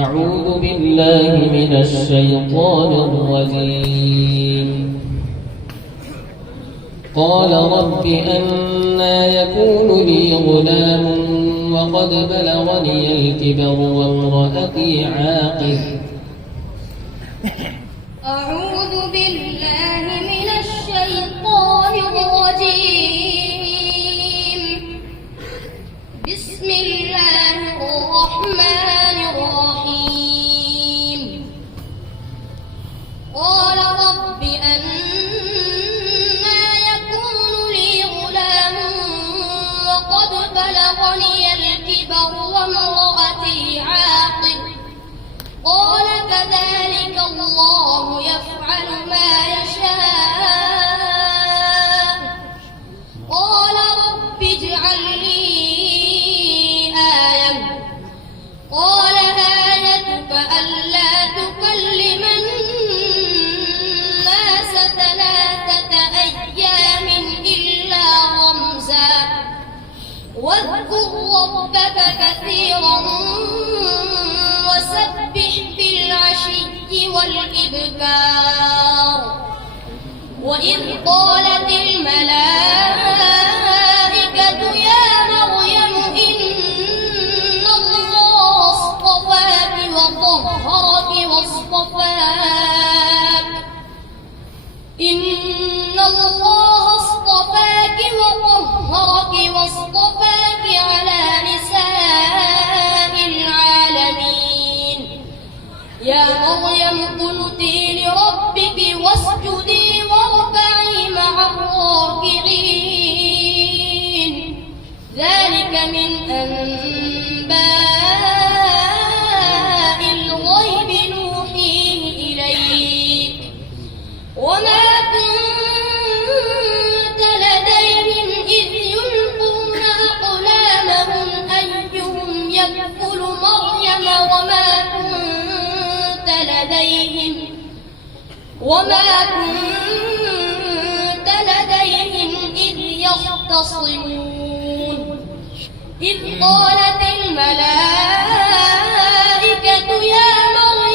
أعوذ بالله من الشيطان الرجيم. قال رب أنى يكون لي غلام وقد بلغني الكبر وامرأتي عاقر. أعوذ بالله من الشيطان الرجيم. بسم الله الرحمن الرحيم. قال رب أنى يكون لي غلام وقد بلغني الكبر وامرأتي عاقر. قال كذلك الله يفعل ما يشاء. قال رب اجعل لي آية. قال آيتك ألا تكلم الناس 3 أيام إلا رمزا واذكر ربك كثيرا وسبح بالعشي والإبكار. وإذ قالت الملائكة يا مريم إن الله اصطفاك وطهرك واصطفاك على نساء العالمين. يا مريم اقنتي لربك واسجدي واركعي مع الراكعين. ذلك من أنباء الغيب نوحيه إليك وما كنت لديهم إذ يلقون أقلامهم أيهم يكفل مريم وما كنت لديهم إذ يختصمون. إذ قالت الملائكة